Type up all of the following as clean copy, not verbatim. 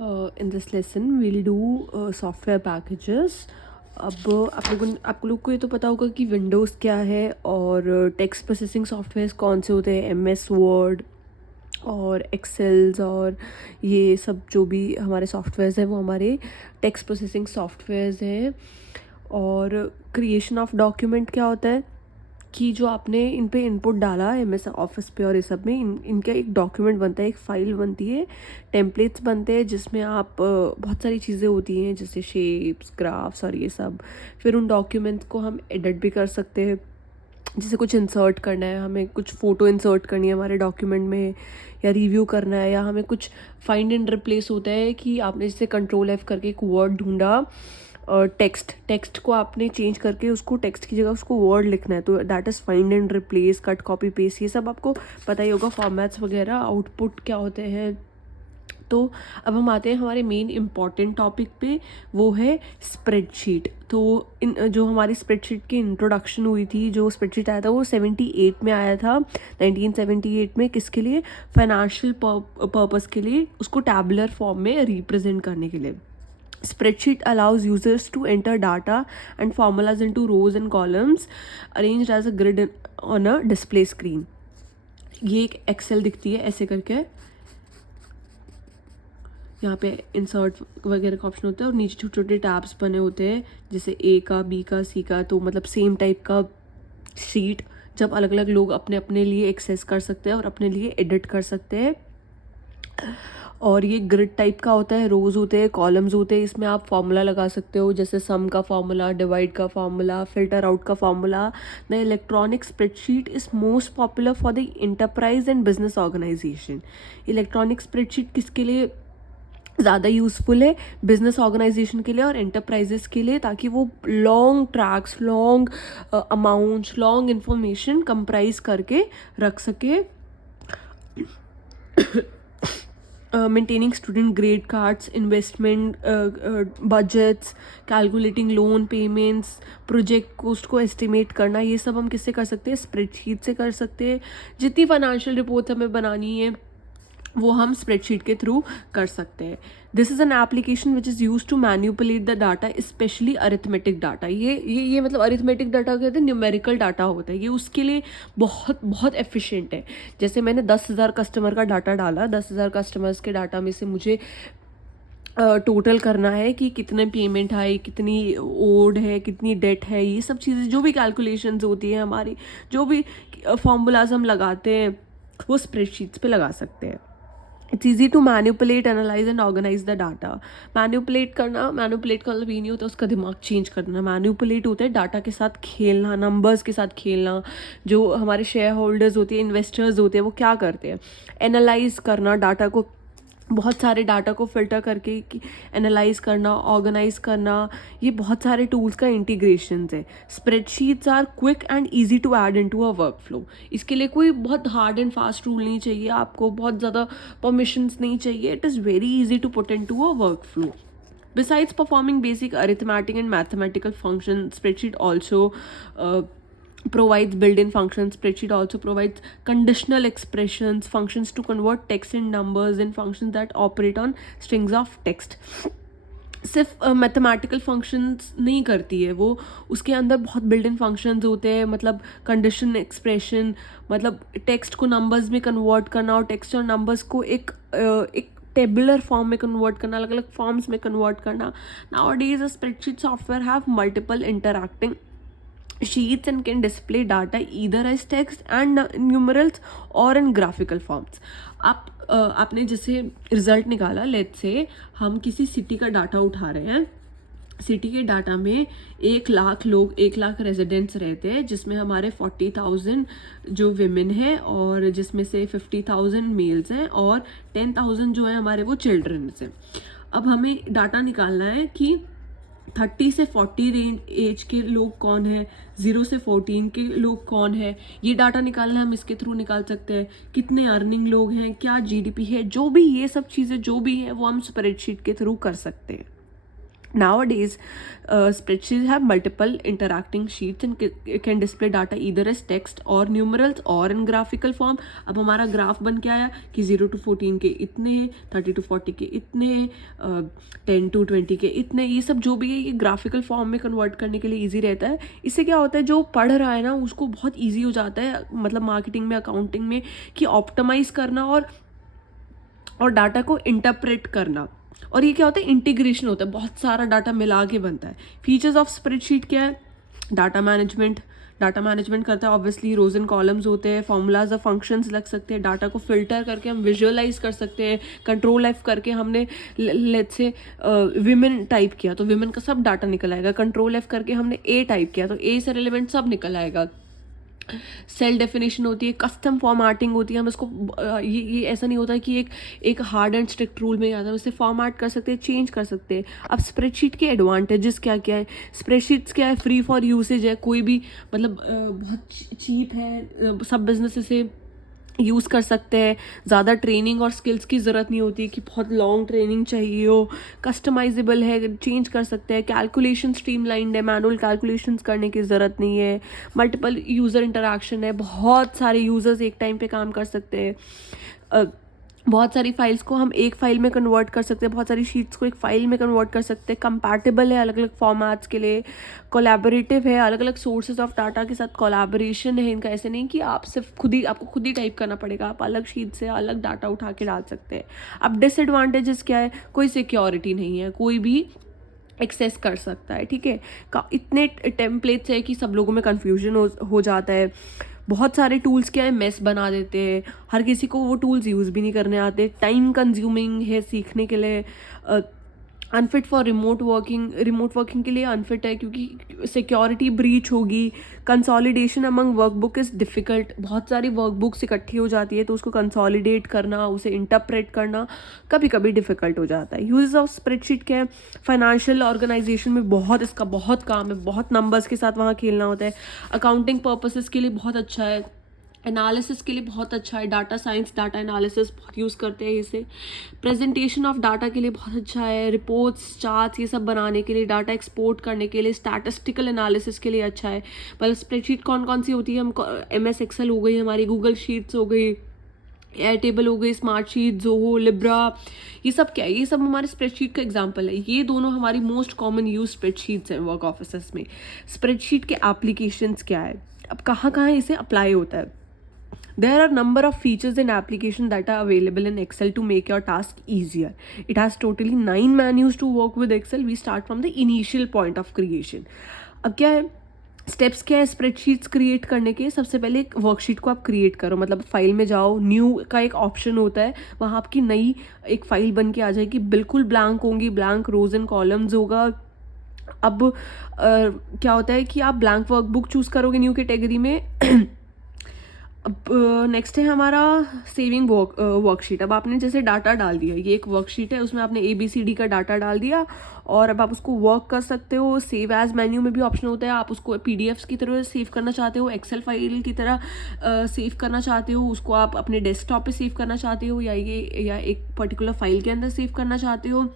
In this lesson we'll do software packages. अब आप लोग को ये तो पता होगा कि विंडोज़ क्या है और टेक्स्ट प्रोसेसिंग सॉफ्टवेयर कौन से होते हैं, एमएस वर्ड और एक्सेल्स और ये सब जो भी हमारे सॉफ्टवेयर्स हैं वो हमारे टेक्स्ट प्रोसेसिंग सॉफ्टवेयर्स हैं। और क्रिएशन ऑफ डॉक्यूमेंट क्या होता है कि जो आपने इन पे इनपुट डाला एमएस ऑफिस पे और ये सब में इनका एक डॉक्यूमेंट बनता है, एक फ़ाइल बनती है, टेम्पलेट्स बनते हैं जिसमें आप बहुत सारी चीज़ें होती हैं जैसे शेप्स, ग्राफ्स और ये सब। फिर उन डॉक्यूमेंट्स को हम एडिट भी कर सकते हैं, जैसे कुछ इंसर्ट करना है, हमें कुछ फ़ोटो इंसर्ट करनी है हमारे डॉक्यूमेंट में, या रिव्यू करना है, या हमें कुछ फाइंड एंड रिप्लेस होता है कि आपने जैसे कंट्रोल एफ करके एक वर्ड ढूंढा और टेक्स्ट को आपने चेंज करके उसको टेक्स्ट की जगह उसको वर्ड लिखना है, तो that is find and replace, cut copy paste, ये सब आपको पता ही होगा, फॉर्मेट्स वगैरह, आउटपुट क्या होते हैं। तो अब हम आते हैं हमारे मेन इम्पॉर्टेंट टॉपिक पे, वो है स्प्रेडशीट। तो इन जो हमारी स्प्रेडशीट की इंट्रोडक्शन हुई थी, जो स्प्रेडशीट आया था वो 78 में आया था, 1978 में। किसके लिए? फाइनेंशियल पर्पस के लिए, उसको टैबुलर फॉर्म में रिप्रेजेंट करने के लिए। Spreadsheet allows users to enter data and formulas into rows and columns arranged as a grid on a display screen. ये एक एक्सेल दिखती है ऐसे करके, यहाँ पे इंसर्ट वगैरह का ऑप्शन होता है और नीचे छोटे छोटे टैब्स बने होते हैं, जैसे ए का, बी का, सी का, तो मतलब सेम टाइप का शीट, जब अलग अलग लोग अपने अपने लिए एक्सेस कर सकते हैं और अपने लिए एडिट कर सकते हैं। और ये ग्रिड टाइप का होता है, रोज़ होते हैं, कॉलम्स होते हैं, इसमें आप फार्मूला लगा सकते हो, जैसे सम का फार्मूला, डिवाइड का फार्मूला, फिल्टर आउट का formula. The electronic spreadsheet is most popular for the enterprise and business organisation. Electronic spreadsheet किसके लिए ज़्यादा यूज़फुल है? बिजनेस ऑर्गेनाइजेशन के लिए और एंटरप्राइजेस के लिए, ताकि वो long tracks, long amounts, long information comprise करके रख सके। Maintaining student grade cards, investment budgets, calculating loan payments, project cost को estimate करना, ये सब हम किससे कर सकते हैं? स्प्रेडशीट से कर सकते हैं। जितनी फाइनेंशियल रिपोर्ट हमें बनानी है वो हम स्प्रेडशीट के थ्रू कर सकते हैं। This is an application which is use to manipulate the data, specially arithmetic data. ये मतलब अरिथमेटिक डाटा कहते हैं, न्यूमेरिकल डाटा होता है, ये उसके लिए बहुत बहुत एफिशिएंट है। जैसे मैंने 10,000 कस्टमर का डाटा डाला, 10,000 कस्टमर्स के डाटा में से मुझे टोटल करना है कि कितने पेमेंट आई, कितनी ओड है, कितनी डेट है, ये सब चीज़ें जो भी कैलकुलेशंस होती हैं हमारी, जो भी फॉर्मूलाज हम लगाते हैं वो स्प्रेडशीट्स पे लगा सकते हैं। It's easy to manipulate, analyse and organise the data. Manipulate का मतलब ये नहीं होता उसका दिमाग चेंज करना। मैनिपुलेट होता है डाटा के साथ खेलना, नंबर्स के साथ खेलना। जो हमारे शेयर होल्डर्स होते हैं, इन्वेस्टर्स होते हैं, वो क्या करते हैं? एनालाइज करना, डाटा को, बहुत सारे डाटा को फिल्टर करके एनालाइज करना, ऑर्गेनाइज करना, ये बहुत सारे टूल्स का इंटीग्रेशन है। Spreadsheets are quick and easy to add into a work flow. इसके लिए कोई बहुत हार्ड एंड फास्ट रूल नहीं चाहिए आपको, बहुत ज़्यादा परमिशंस नहीं चाहिए। It is very easy to put into a work flow. Besides performing basic arithmetic and mathematical functions, spreadsheet also provides built-in functions. Spreadsheet also provides conditional expressions, functions to convert text and numbers, and functions that operate on strings of text. सिर्फ mathematical functions नहीं करती है वो, उसके अंदर बहुत built in functions होते हैं, मतलब कंडीशन एक्सप्रेशन, मतलब टेक्स्ट को नंबर्स में कन्वर्ट करना और टेक्स्ट और नंबर्स को एक टेबुलर फॉर्म में कन्वर्ट करना, अलग अलग फॉर्म्स में कन्वर्ट करना। Nowadays a spreadsheet software have multiple interacting sheets and can display data either as text and numerals or in graphical forms. आपने जैसे रिजल्ट निकाला, लेट्स से हम किसी सिटी का डाटा उठा रहे हैं। सिटी के डाटा में 1,00,000 लोग, 1,00,000 रेजिडेंट्स रहते हैं, जिसमें हमारे 40,000 जो विमेन हैं और जिसमें से 50,000 मेल्स हैं और 10,000 जो है हमारे वो चिल्ड्रंस हैं। अब हमें डाटा निकालना है कि 30 से 40 रेंज एज के लोग कौन है, 0 से 14 के लोग कौन है, ये डाटा निकालना है, हम इसके थ्रू निकाल सकते हैं। कितने अर्निंग लोग हैं, क्या जीडीपी है, जो भी ये सब चीज़ें जो भी है वो हम स्प्रेडशीट के थ्रू कर सकते हैं। Nowadays, spreadsheets have multiple interacting sheets and can display data either as text or numerals or in graphical form. अब हमारा ग्राफ बन के आया कि 0 to 14 के इतने, 30 to 40 के इतने, 10 to 20 के इतने, ये सब जो भी है ये ग्राफिकल फॉर्म में कन्वर्ट करने के लिए ईजी रहता है. इससे क्या होता है, जो पढ़ रहा है ना उसको बहुत ईजी हो जाता है, मतलब मार्केटिंग में, अकाउंटिंग में, कि ऑप्टिमाइज करना और डाटा को इंटरप्रेट करना. और ये क्या होता है, इंटीग्रेशन होता है, बहुत सारा डाटा मिला के बनता है. फीचर्स ऑफ स्प्रेडशीट क्या है, डाटा मैनेजमेंट करता है. ऑब्वियसली रोज एंड कॉलम्स होते हैं, फॉर्मूलाज और फंक्शंस लग सकते हैं. डाटा को फिल्टर करके हम विजुअलाइज कर सकते हैं. कंट्रोल एफ करके हमने लेट्स से विमेन टाइप किया तो विमेन का सब डाटा निकल आएगा. कंट्रोल एफ करके हमने ए टाइप किया तो ए से रिलेवेंट सब निकल आएगा. सेल डेफिनेशन होती है, कस्टम फॉर्मेटिंग होती है. हम इसको ये ऐसा नहीं होता कि एक हार्ड एंड स्ट्रिक्ट रूल में आता है, इसे फॉर्मेट कर सकते हैं, चेंज कर सकते हैं. अब स्प्रेडशीट के एडवांटेजेस क्या क्या है. स्प्रेडशीट्स क्या है, फ्री फॉर यूसेज है, कोई भी मतलब बहुत चीप है, सब बिजनेस इसे यूज़ कर सकते हैं. ज़्यादा ट्रेनिंग और स्किल्स की ज़रूरत नहीं होती कि बहुत लॉन्ग ट्रेनिंग चाहिए हो. कस्टमाइजेबल है, चेंज कर सकते हैं. कैलकुलेशन स्ट्रीमलाइंड है, मैनुअल कैलकुलेशंस करने की ज़रूरत नहीं है. मल्टीपल यूज़र इंटरेक्शन है, बहुत सारे यूज़र्स एक टाइम पे काम कर सकते हैं. बहुत सारी फाइल्स को हम एक फाइल में कन्वर्ट कर सकते हैं, बहुत सारी शीट्स को एक फाइल में कन्वर्ट कर सकते हैं. कंपैटिबल है अलग अलग फॉर्मेट्स के लिए. कोलैबोरेटिव है, अलग अलग सोर्सेज ऑफ डाटा के साथ कोलैबोरेशन है इनका. ऐसे नहीं कि आप सिर्फ आपको खुद ही टाइप करना पड़ेगा, आप अलग शीट से अलग डाटा उठा के डाल सकते हैं. अब डिसएडवांटेजेस क्या है, कोई सिक्योरिटी नहीं है, कोई भी एक्सेस कर सकता है. ठीक है, इतने टेम्पलेट्स है कि सब लोगों में कन्फ्यूजन हो जाता है. बहुत सारे टूल्स क्या है, मेस बना देते हैं. हर किसी को वो टूल्स यूज़ भी नहीं करने आते. टाइम कंज्यूमिंग है सीखने के लिए. अनफिट फॉर रिमोट वर्किंग के लिए अनफिट है क्योंकि सिक्योरिटी ब्रीच होगी. Consolidation among workbook is difficult. बहुत सारी वर्कबुक्स इकट्ठी हो जाती है तो उसको कंसोलिडेट करना, उसे इंटरप्रेट करना कभी कभी डिफ़िकल्ट हो जाता है. यूजेस ऑफ स्प्रेडशीट क्या है, फाइनेंशियल ऑर्गेनाइजेशन में इसका बहुत काम है, बहुत नंबर्स के साथ वहाँ खेलना होता है. अकाउंटिंग पर्पसेस के लिए बहुत अच्छा है, एनालिसिस के लिए बहुत अच्छा है. डाटा साइंस, डाटा एनालिसिस बहुत यूज़ करते हैं इसे. प्रेजेंटेशन ऑफ डाटा के लिए बहुत अच्छा है. रिपोर्ट्स, चार्ट्स, ये सब बनाने के लिए, डाटा एक्सपोर्ट करने के लिए, स्टैटिस्टिकल एनालिसिस के लिए अच्छा है. मतलब स्प्रेडशीट कौन कौन सी होती है, हम MS एक्सेल हो गई, हमारी गूगल शीट्स हो गई, एयर टेबल हो गई, स्मार्ट शीट, जोहो, लिब्रा, ये सब क्या है, ये सब हमारे स्प्रेडशीट का एग्जांपल है. ये दोनों हमारी मोस्ट कॉमन यूज स्प्रेडशीट्स हैं वर्क ऑफिस में. स्प्रेडशीट के एप्लीकेशंस क्या है, अब कहाँ कहाँ इसे अप्लाई होता है. There are number of features and applications that are available in Excel to make your task easier. It has totally 9 menus to work with Excel. We start from the initial point of creation. अब क्या है, steps क्या है spreadsheets create करने के. सबसे पहले एक वर्कशीट को आप क्रिएट करो, मतलब फाइल में जाओ, न्यू का एक ऑप्शन होता है, वहाँ आपकी नई एक फाइल बन के आ जाएगी, बिल्कुल ब्लैंक होंगी, ब्लैंक रोज एंड कॉलम्स होगा. अब क्या होता है कि आप ब्लैंक वर्कबुक चूज़ करोगे न्यू कैटेगरी में. अब नेक्स्ट है हमारा सेविंग वर्कशीट. अब आपने जैसे डाटा डाल दिया, ये एक वर्कशीट है, उसमें आपने ABCD का डाटा डाल दिया और अब आप उसको वर्क कर सकते हो. सेव एज मेन्यू में भी ऑप्शन होता है, आप उसको PDFs की तरह सेव करना चाहते हो, एक्सेल फाइल की तरह सेव करना चाहते हो, उसको आप अपने डेस्कटॉप पे सेव करना चाहते हो या एक पर्टिकुलर फाइल के अंदर सेव करना चाहते हो.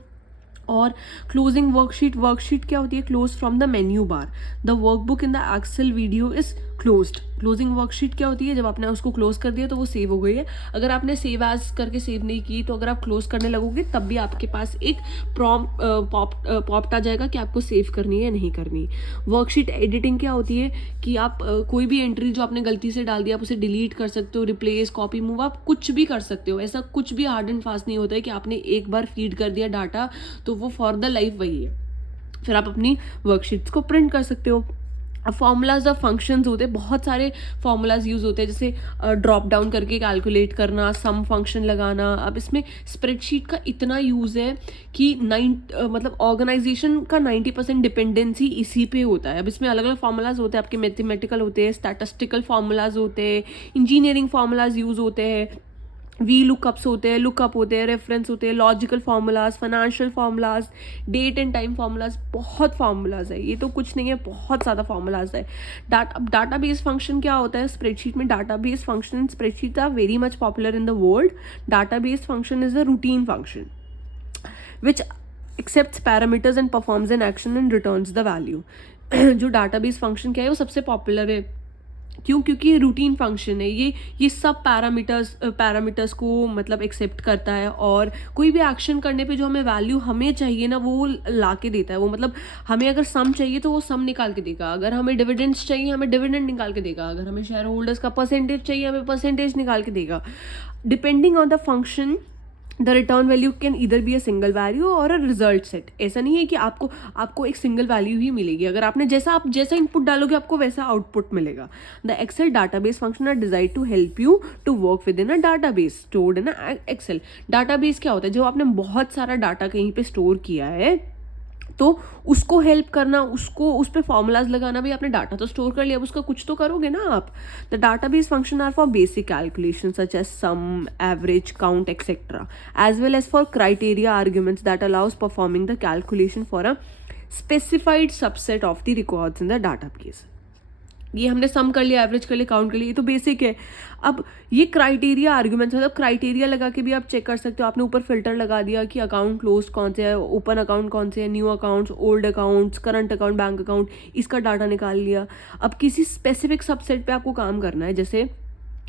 और क्लोजिंग वर्कशीट क्या होती है, close from the menu bar. The workbook in the Excel video is closed. Closing worksheet क्या होती है, जब आपने उसको क्लोज कर दिया तो वो सेव हो गई है. अगर आपने सेव एज करके सेव नहीं की तो अगर आप क्लोज करने लगोगे तब भी आपके पास एक पॉप्ट आ जाएगा कि आपको सेव करनी है या नहीं करनी. वर्कशीट एडिटिंग क्या होती है कि आप कोई भी एंट्री जो आपने गलती से डाल दिया आप उसे डिलीट कर सकते हो, रिप्लेस, कॉपी, मूव, आप कुछ भी कर सकते हो. ऐसा कुछ भी हार्ड एंड फास्ट नहीं होता है कि आपने एक बार फीड कर दिया डाटा तो वो फॉर द लाइफ वही है. फिर आप अपनी वर्कशीट्स को प्रिंट कर सकते हो. अब फॉर्मूलाज और फंक्शंस होते हैं, बहुत सारे फॉर्मूलाज यूज़ होते हैं, जैसे ड्रॉप डाउन करके कैलकुलेट करना, सम फंक्शन लगाना. अब इसमें स्प्रेडशीट का इतना यूज़ है कि मतलब ऑर्गेनाइजेशन का 90% डिपेंडेंसी इसी पे होता है. अब इसमें अलग अलग फार्मूलाज होते हैं, आपके मैथमेटिकल होते हैं, स्टैटिस्टिकल फार्मूलाज होते हैं, इंजीनियरिंग फार्मूलाज यूज़ होते हैं, लुकअप्स होते हैं, लुकअप होते हैं, रेफरेंस होते हैं, logical formulas, financial formulas, date and time formulas. बहुत फार्मूलाज है, ये तो कुछ नहीं है, बहुत ज़्यादा फार्मूलाज है. डाटा बेस फंक्शन क्या होता है स्प्रेडशीट में. Data base function spreadsheet are very much popular in the world. Data base function is a routine function which accepts parameters and performs an action and returns the value. जो database function क्या है वो सबसे popular है, क्यों? क्योंकि routine function है ये सब पैरामीटर्स को मतलब एक्सेप्ट करता है, और कोई भी एक्शन करने पे जो हमें वैल्यू हमें चाहिए ना वो ला के देता है। वो मतलब हमें अगर सम चाहिए तो वो सम निकाल के देगा, अगर हमें डिविडेंड्स चाहिए हमें डिविडेंड निकाल के देगा, अगर हमें शेयर होल्डर्स का परसेंटेज चाहिए हमें परसेंटेज निकाल के देगा। Depending on the function the return value can either be a single value और अ रिजल्ट सेट। ऐसा नहीं है कि आपको एक सिंगल वैल्यू ही मिलेगी, अगर आप जैसा इनपुट डालोगे आपको वैसा आउटपुट मिलेगा। The Excel database function are design to help you to work with in a database stored in a Excel. Database क्या होता है? जो आपने बहुत सारा डाटा कहीं पे स्टोर किया है तो उसको हेल्प करना, उसको उस पर फॉर्मूलाज लगाना। भी आपने डाटा तो स्टोर कर लिया, अब उसका कुछ तो करोगे ना आप। The database function are for basic calculation such as sum, average, count etcetera, as well as for criteria arguments that allows performing the calculation for a specified subset of the records in the database. ये हमने सम कर लिया, average कर लिया, count कर लिया, ये तो बेसिक है। अब ये क्राइटेरिया आर्ग्यूमेंट्स, मतलब क्राइटेरिया लगा के भी आप चेक कर सकते हो। आपने ऊपर फिल्टर लगा दिया कि अकाउंट क्लोज कौन से है, ओपन अकाउंट कौन से है, new accounts, old accounts, current account, bank account, इसका डाटा निकाल लिया। अब किसी स्पेसिफिक सबसेट पे आपको काम करना है, जैसे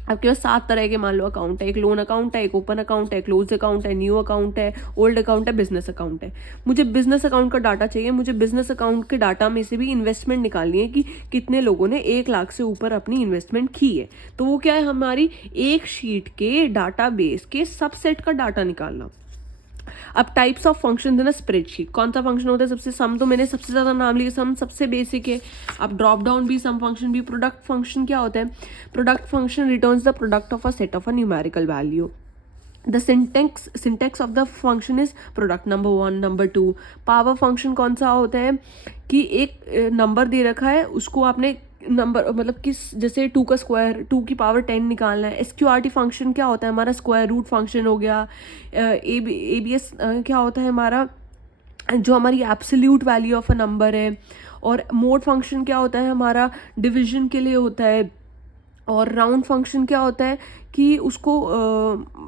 आपके पास 7 तरह के मान लो अकाउंट है, एक लोन अकाउंट है, एक ओपन अकाउंट है, क्लोज अकाउंट है, न्यू अकाउंट है, ओल्ड अकाउंट है, बिजनेस अकाउंट है। मुझे बिजनेस अकाउंट का डाटा चाहिए, मुझे बिजनेस अकाउंट के डाटा में से भी इन्वेस्टमेंट निकालनी है कि कितने लोगों ने 1 लाख से ऊपर अपनी इन्वेस्टमेंट की है। तो वो क्या है? हमारी एक शीट के डाटाबेस के सबसेट का डाटा निकालना। अब types of function in a spreadsheet, कौन सा फंक्शन होता है? सबसे सम तो मैंने सबसे ज्यादा नाम लिया, सम सबसे बेसिक है। अब ड्रॉप डाउन भी, सम फंक्शन भी। प्रोडक्ट फंक्शन क्या होता है? Product function returns the product of a set of a numerical value. The syntax of the function is product number 1, number 2। Power function कौन सा होता है कि एक नंबर दे रखा है, उसको आपने नंबर मतलब किस, जैसे 2 का स्क्वायर, 2 की पावर 10 निकालना है। SQRT फंक्शन क्या होता है? हमारा स्क्वायर रूट फंक्शन हो गया। ABS क्या होता है हमारा? जो हमारी absolute value of a number है। और मोड फंक्शन क्या होता है? हमारा डिविजन के लिए होता है। और राउंड फंक्शन क्या होता है कि उसको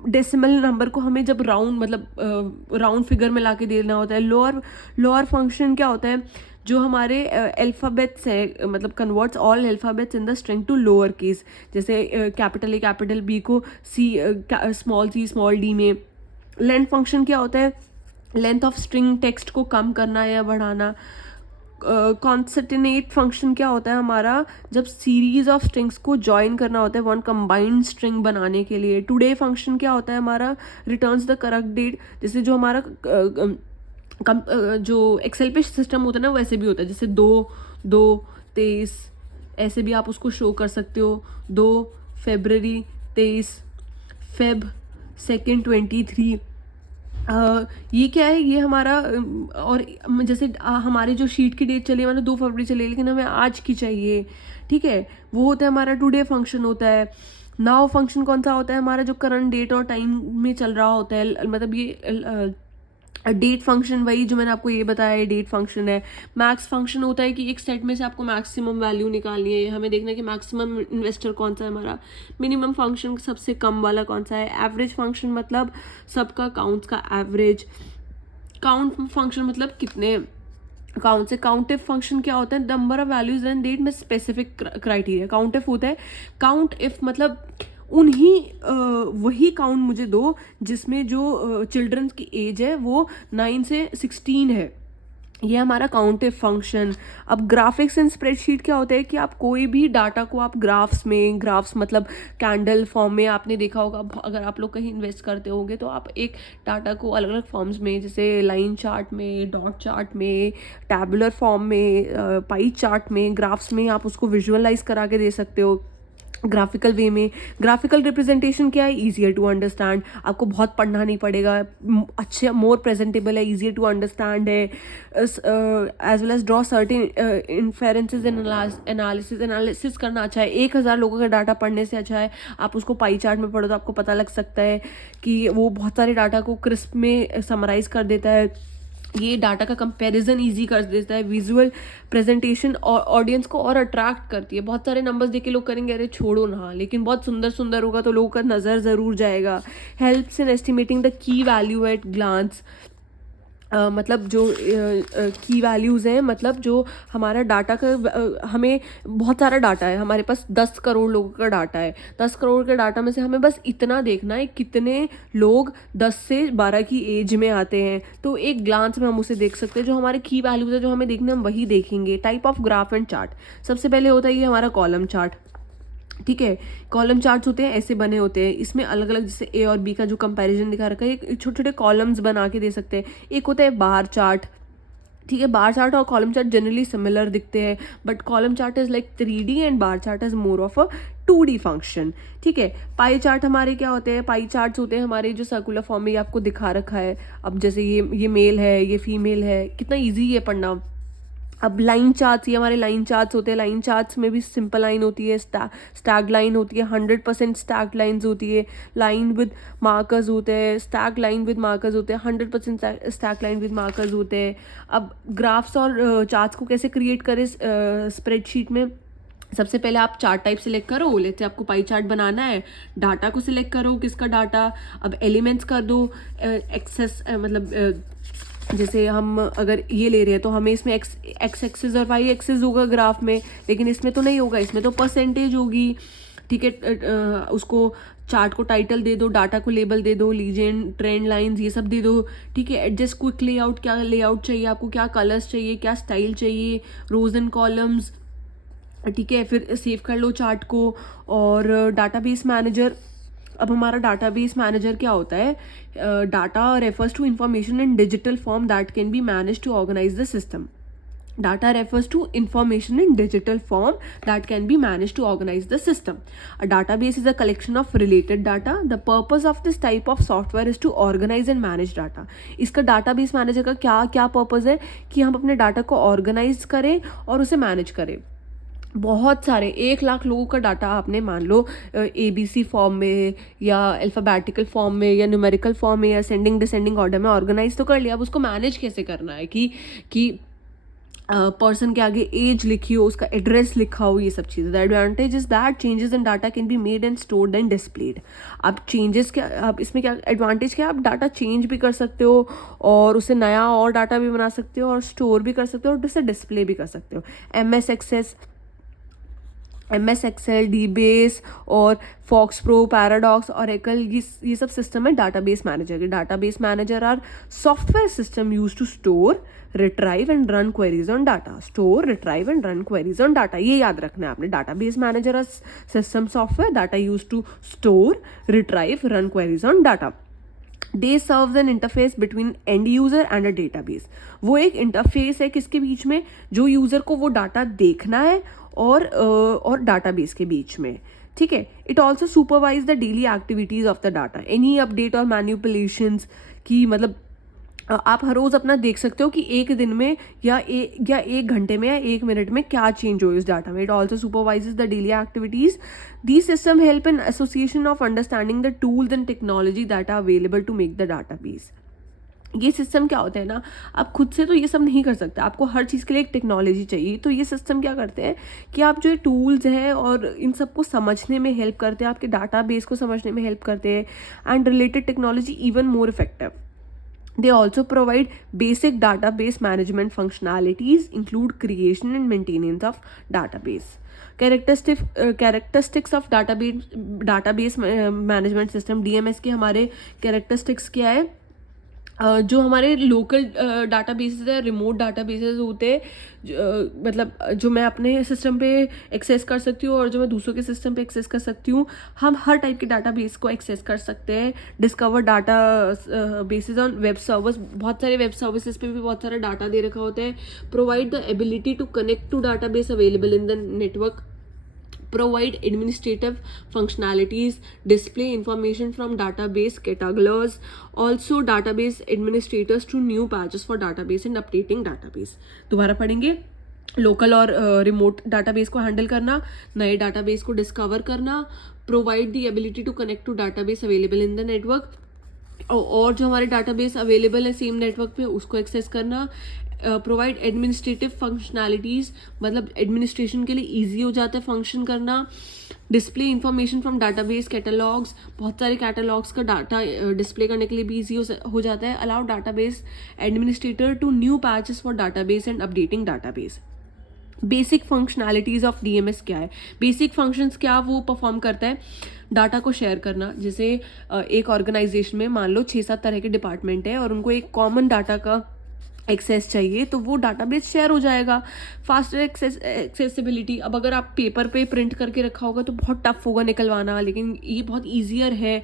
डेसिमल नंबर को हमें जब राउंड मतलब राउंड फिगर में लाके देना होता है। लोअर फंक्शन क्या होता है? जो हमारे अल्फ़ाबेट्स है, मतलब converts all alphabets in the string to lower case, जैसे कैपिटल A कैपिटल B को स्मॉल c स्मॉल d में। लेंथ फंक्शन क्या होता है? लेंथ ऑफ स्ट्रिंग टेक्स्ट को कम करना या बढ़ाना। कॉन्सर्टिनेट फंक्शन क्या होता है हमारा? जब सीरीज ऑफ स्ट्रिंग्स को ज्वाइन करना होता है वन कंबाइंड स्ट्रिंग बनाने के लिए। टुडे फंक्शन क्या होता है हमारा? Returns the correct date. जैसे जो हमारा जो एक्सेल पे सिस्टम होता है ना वैसे भी होता है, जैसे 2/2/23 ऐसे भी आप उसको शो कर सकते हो। 2 फरवरी 23, Feb 2 23। ये क्या है? ये हमारा और जैसे हमारे जो शीट की डेट चली है मतलब 2 फरवरी चली है, लेकिन हमें आज की चाहिए, ठीक है? वो होता है हमारा टुडे फंक्शन होता है। नाउ फंक्शन कौन सा होता है हमारा? जो करंट डेट और टाइम में चल रहा होता है, मतलब ये डेट फंक्शन वही जो मैंने आपको ये बताया है, डेट फंक्शन है। मैक्स फंक्शन होता है कि एक सेट में से आपको मैक्सिमम वैल्यू निकालनी है, हमें देखना है कि मैक्सिमम इन्वेस्टर कौन सा है हमारा। मिनिमम फंक्शन सबसे कम वाला कौन सा है। एवरेज फंक्शन मतलब सबका काउंट्स का एवरेज। काउंट फंक्शन मतलब कितने काउंट से। काउंटिव फंक्शन क्या होता है? Number of values and date में स्पेसिफिक क्राइटेरिया। काउंट इफ होता है, काउंट इफ मतलब वही काउंट मुझे दो जिसमें जो चिल्ड्रंस की एज है वो 9 से 16 है। ये हमारा काउंटिव फंक्शन। अब ग्राफिक्स एंड स्प्रेडशीट क्या होता है कि आप कोई भी डाटा को आप ग्राफ्स मतलब कैंडल फॉर्म में, आपने देखा होगा अगर आप लोग कहीं इन्वेस्ट करते होंगे तो आप एक डाटा को अलग अलग फॉर्म्स में, जैसे लाइन चार्ट में, डॉट चार्ट में, टैबुलर फॉर्म में, पाई चार्ट में, ग्राफ्स में आप उसको विजुअलाइज करा के दे सकते हो ग्राफिकल वे में। ग्राफिकल रिप्रेजेंटेशन क्या है? ईजियर टू अंडरस्टैंड, आपको बहुत पढ़ना नहीं पड़ेगा, अच्छे मोर प्रेजेंटेबल है, ईजियर टू अंडरस्टैंड है। As well as draw certain inferences analysis करना अच्छा है। 1000 लोगों का डाटा पढ़ने से अच्छा है आप उसको पाई चार्ट में पढ़ो तो आपको पता लग सकता है कि वो बहुत सारे डाटा को क्रिस्प में समराइज कर देता है। ये डाटा का कंपैरिजन इजी कर देता है। विजुअल प्रेजेंटेशन और ऑडियंस को और अट्रैक्ट करती है। बहुत सारे नंबर्स देख के लोग करेंगे अरे छोड़ो ना, लेकिन बहुत सुंदर सुंदर होगा तो लोगों का नज़र ज़रूर जाएगा। Helps in estimating the key value at glance. मतलब जो की वैल्यूज़ हैं, मतलब जो हमारा डाटा का हमें बहुत सारा डाटा है, हमारे पास 10 करोड़ लोगों का डाटा है। 10 करोड़ के डाटा में से हमें बस इतना देखना है कितने लोग 10 से 12 की एज में आते हैं, तो एक ग्लांस में हम उसे देख सकते हैं। जो हमारे की वैल्यूज़ है जो हमें देखने, हम वही देखेंगे। Type of graph and chart, सबसे पहले होता है ये हमारा कॉलम चार्ट। ठीक है, कॉलम चार्ट्स होते हैं, ऐसे बने होते हैं, इसमें अलग अलग जैसे ए और बी का जो कंपैरिजन दिखा रखा है, छोटे छोटे कॉलम्स बना के दे सकते हैं। एक होता है बार चार्ट। ठीक है, बार चार्ट और कॉलम चार्ट जनरली सिमिलर दिखते हैं, but column chart is like 3D and bar chart is more of a 2D function. ठीक है, पाई चार्ट हमारे क्या होते हैं, पाई चार्ट्स होते हैं हमारे जो सर्कुलर फॉर्म में ये आपको दिखा रखा है। अब जैसे ये मेल है, ये फीमेल है, कितना ईजी है पढ़ना। अब लाइन चार्ट्स, ये हमारे लाइन चार्ट्स होते हैं। लाइन चार्ट्स में भी सिंपल लाइन होती है, स्टैग लाइन होती है, 100% स्टैग लाइन्स होती है, लाइन विद मार्कर्स होते हैं, स्टैग लाइन विद मार्कर्स होते हैं, 100% स्टैग लाइन विद मार्कर्स होते हैं। अब ग्राफ्स और चार्ट्स को कैसे क्रिएट करें स्प्रेडशीट में, सबसे पहले आप चार्ट टाइप सिलेक्ट करो। लेते आपको पाई चार्ट बनाना है, डाटा को सिलेक्ट करो, किसका डाटा। अब एलिमेंट्स कर दो, एक्सेस मतलब जैसे हम अगर ये ले रहे हैं तो हमें इसमें एक्स एक्सिस और वाई एक्सिस होगा ग्राफ में, लेकिन इसमें तो नहीं होगा, इसमें तो परसेंटेज होगी। ठीक है, उसको चार्ट को टाइटल दे दो, डाटा को लेबल दे दो, लीजेंड, ट्रेंड लाइंस ये सब दे दो। ठीक है, एडजस्ट क्विक लेआउट, क्या लेआउट चाहिए आपको, क्या कलर्स चाहिए, क्या स्टाइल चाहिए, रोज एंड कॉलम्स। ठीक है, फिर सेव कर लो चार्ट को। और डाटाबेस मैनेजर, अब हमारा डाटाबेस मैनेजर क्या होता है, data refers to information in digital form that can be manage to organise the system. Data refers to information in digital form that can be managed to organize the system. A database is a collection of related data. The purpose of this type of software is to organize and manage data. इसका database manager का क्या क्या purpose है कि हम अपने data को organize करें और उसे manage करें। बहुत सारे 1 लाख लोगों का डाटा आपने मान लो ABC फॉर्म में या अल्फ़ाबेटिकल फॉर्म में या न्यूमेरिकल फॉर्म में या असेंडिंग डिसेंडिंग ऑर्डर में ऑर्गेनाइज तो कर लिया। अब उसको मैनेज कैसे करना है कि पर्सन के आगे एज लिखी हो, उसका एड्रेस लिखा हो, ये सब चीज़ें। The advantage is that changes in data can be made and stored and displayed. अब चेंजेस क्या, अब इसमें क्या एडवांटेज क्या है, आप डाटा चेंज भी कर सकते हो और उसे नया और डाटा भी बना सकते हो और स्टोर भी कर सकते हो और उसे डिस्प्ले भी कर सकते हो। MS एक्सेल, डीबेस और फॉक्स प्रो, पैराडॉक्स, ओरेकल, ये सब सिस्टम है डाटाबेस मैनेजर के। Database manager are software system use to store, retrieve and run queries on data. Store, retrieve and run queries on data, ये याद रखना है आपने। Database manager are system software that are use to store, retrieve, run queries on data. They serves an interface between and user and a database. वो एक interface है किसके बीच में, जो यूजर को वो डाटा देखना है और डाटाबेस के बीच में। ठीक है, it also supervise the daily activities of the data, any update और मैन्युपुलेशंस की, मतलब आप हर रोज़ अपना देख सकते हो कि एक दिन में या एक घंटे में या 1 मिनट में क्या चेंज हो इस डाटा में। It also supervises the daily activities. The system help in association of understanding the tools and technology that are available to make the database. ये सिस्टम क्या होता है ना, आप खुद से तो ये सब नहीं कर सकते, आपको हर चीज़ के लिए एक टेक्नोलॉजी चाहिए। तो ये सिस्टम क्या करते हैं कि आप जो टूल्स हैं और इन सबको समझने में हेल्प करते हैं, आपके डाटाबेस को समझने में हेल्प करते हैं, and related technology even more effective. They also provide basic database management functionalities, include creation and maintenance of database. Characteristics of database management system, DMS के हमारे characteristics क्या है, जो हमारे लोकल डाटाबेसेस है, रिमोट डाटाबेसेस होते हैं, मतलब जो मैं अपने सिस्टम पे एक्सेस कर सकती हूँ और जो मैं दूसरों के सिस्टम पे एक्सेस कर सकती हूँ। हम हर टाइप के डाटाबेस को एक्सेस कर सकते हैं। Discover data basis on web servers, बहुत सारे वेब सर्विसेज पे भी बहुत सारा डाटा दे रखा होता है। Provide the ability to connect to database available in the network. Provide administrative functionalities, display information from database catalogers, also database administrators to new patches for database and updating database। दोबारा पढ़ेंगे, local और remote database को handle करना, नए database को discover करना, provide the ability to connect to database available in the network, और जो हमारे डाटाबेस अवेलेबल है सेम नेटवर्क पे उसको एक्सेस करना, प्रोवाइड एडमिनिस्ट्रेटिव फंक्शनैलिटीज़, मतलब एडमिनिस्ट्रेशन के लिए ईजी हो जाता है फंक्शन करना। Display information from database catalogues, बहुत सारे कैटलॉग्स का डाटा डिस्प्ले करने के लिए भी ईजी हो जाता है। Allow database administrator to new patches for database and updating database. Basic functionalities of DMS क्या है, बेसिक फंक्शंस क्या वो परफॉर्म करता है? डाटा को शेयर करना, जैसे एक ऑर्गेनाइजेशन में मान लो 6-7 तरह के डिपार्टमेंट है और उनको एक कॉमन डाटा का एक्सेस चाहिए, तो वो डाटाबेस शेयर हो जाएगा। फास्टर एक्सेसिबिलिटी, अब अगर आप पेपर पे प्रिंट करके रखा होगा तो बहुत टफ होगा निकलवाना, लेकिन ये बहुत ईजियर है।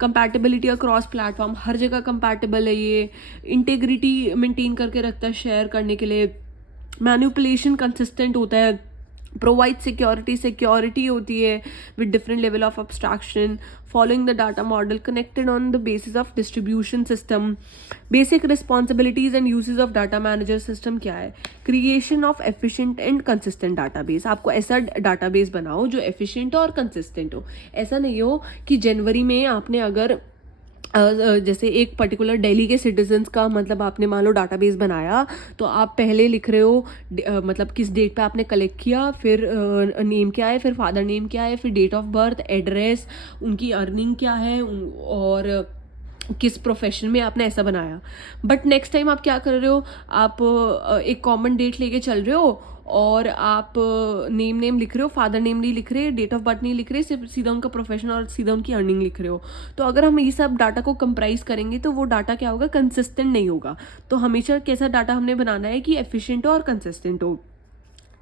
कंपैटिबिलिटी अक्रॉस प्लेटफॉर्म, हर जगह कंपैटिबल है ये। इंटेग्रिटी मेंटेन करके रखता है शेयर करने के लिए। मैनिपुलेशन कंसिस्टेंट होता है। प्रोवाइड सिक्योरिटी होती है with different level of abstraction, following the data model connected on the basis of distribution system. Basic responsibilities and uses of data manager system क्या है? Creation of efficient and consistent database, आपको ऐसा database बनाओ जो efficient हो और consistent हो। ऐसा नहीं हो कि जनवरी में आपने अगर जैसे एक पर्टिकुलर दिल्ली के सिटीजन्स का मतलब आपने मान लो डाटाबेस बनाया, तो आप पहले लिख रहे हो मतलब किस डेट पे आपने कलेक्ट किया, फिर नेम क्या है, फिर फादर नेम क्या है, फिर डेट ऑफ बर्थ, एड्रेस, उनकी अर्निंग क्या है और किस प्रोफेशन में आपने ऐसा बनाया। बट नेक्स्ट टाइम आप क्या कर रहे हो, आप एक कॉमन डेट लेके चल रहे हो और आप नेम लिख रहे हो, फादर नेम नहीं लिख रहे, डेट ऑफ बर्थ नहीं लिख रहे, सिर्फ सीधा उनका प्रोफेशन और सीधा उनकी अर्निंग लिख रहे हो। तो अगर हम ये सब डाटा को कंप्राइज करेंगे तो वो डाटा क्या होगा, कंसिस्टेंट नहीं होगा। तो हमेशा कैसा डाटा हमने बनाना है कि एफिशिएंट हो और कंसिस्टेंट हो,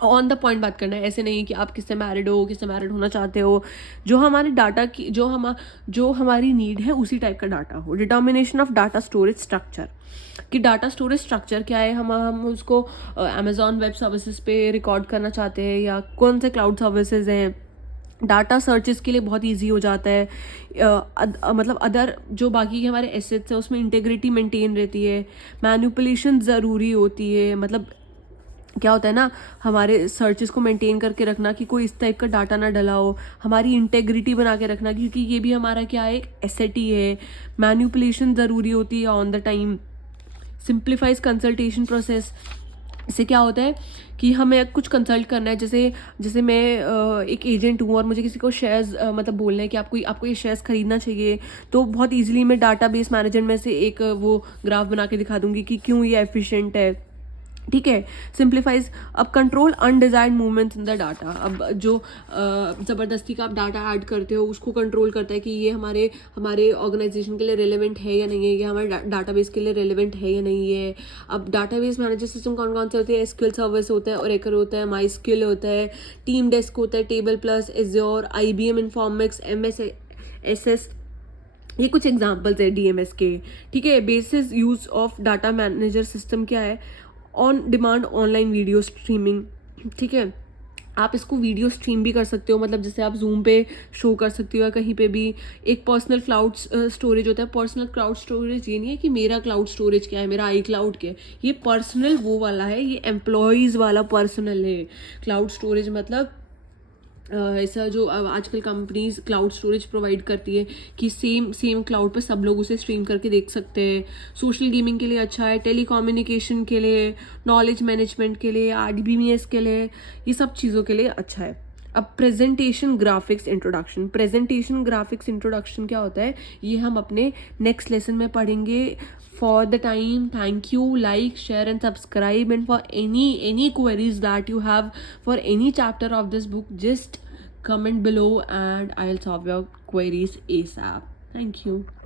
ऑन द पॉइंट बात करना है। ऐसे नहीं कि आप किससे मैरिड हो, किससे मैरिड होना चाहते हो, जो हमारे डाटा की जो हमारी नीड है उसी टाइप का डाटा हो। Determination of data storage structure, कि डाटा स्टोरेज स्ट्रक्चर क्या है, हम उसको अमेजॉन वेब सर्विसेज पे रिकॉर्ड करना चाहते हैं या कौन से क्लाउड सर्विसेज हैं। डाटा सर्चेस के लिए बहुत इजी हो जाता है। मतलब अदर जो बाकी के हमारे एसेट्स है उसमें इंटेग्रिटी मेंटेन रहती है। मैनिपुलेशन ज़रूरी होती है, मतलब क्या होता है ना, हमारे सर्चेस को मेंटेन करके रखना कि कोई इस टाइप का डाटा ना डला हो, हमारी इंटेग्रिटी बना के रखना, क्योंकि ये भी हमारा क्या है, एक एसेट ही है। मैनिपुलेशन ज़रूरी होती है on the time. Simplifies consultation process, इससे क्या होता है कि हमें कुछ कंसल्ट करना है, जैसे मैं एक एजेंट हूँ और मुझे किसी को शेयर्स मतलब बोलना है कि आपको ये शेयर्स खरीदना चाहिए, तो बहुत इजीली मैं डाटाबेस मैनेजर में से एक वो ग्राफ बना के दिखा दूंगी कि क्यों ये एफिशिएंट है। ठीक है। सिंप्लीफाइज, अब control undesired movements in the data, अब जो ज़बरदस्ती का आप डाटा ऐड करते हो उसको कंट्रोल करता है कि ये हमारे ऑर्गेनाइजेशन के लिए रेलेवेंट है या नहीं है, ये हमारे डाटाबेस के लिए रेलेवेंट है या नहीं है। अब डाटाबेस मैनेजर सिस्टम कौन कौन से होते हैं? एसक्यूएल सर्विस होता है, ओरेकल होता है, माई स्किल होता है, टीम डेस्क होता है, table plus, azure, IBM इन्फॉर्मिक्स, MS ये कुछ एग्जाम्पल्स है डीएमएस के। ठीक है। Basis use of data manager system क्या है? On demand online video streaming. ठीक है, आप इसको वीडियो स्ट्रीम भी कर सकते हो, मतलब जैसे आप जूम पे शो कर सकते हो या कहीं पे भी। एक पर्सनल क्लाउड स्टोरेज होता है। पर्सनल क्लाउड स्टोरेज ये नहीं है कि मेरा क्लाउड स्टोरेज क्या है, मेरा आई क्लाउड क्या है, ये पर्सनल वो वाला है, ये एम्प्लॉयज़ वाला पर्सनल है। क्लाउड स्टोरेज मतलब ऐसा जो आजकल कंपनीज क्लाउड स्टोरेज प्रोवाइड करती है कि सेम क्लाउड पे सब लोग उसे स्ट्रीम करके देख सकते हैं। सोशल गेमिंग के लिए अच्छा है, टेलीकम्युनिकेशन के लिए, नॉलेज मैनेजमेंट के लिए, RDBMS के लिए, ये सब चीज़ों के लिए अच्छा है। अब presentation graphics introduction, presentation graphics introduction क्या होता है, ये हम अपने नेक्स्ट लेसन में पढ़ेंगे। For the time, thank you, like, share and subscribe, and for any queries that you have for any chapter of this book, just comment below and I'll solve your queries ASAP. Thank you.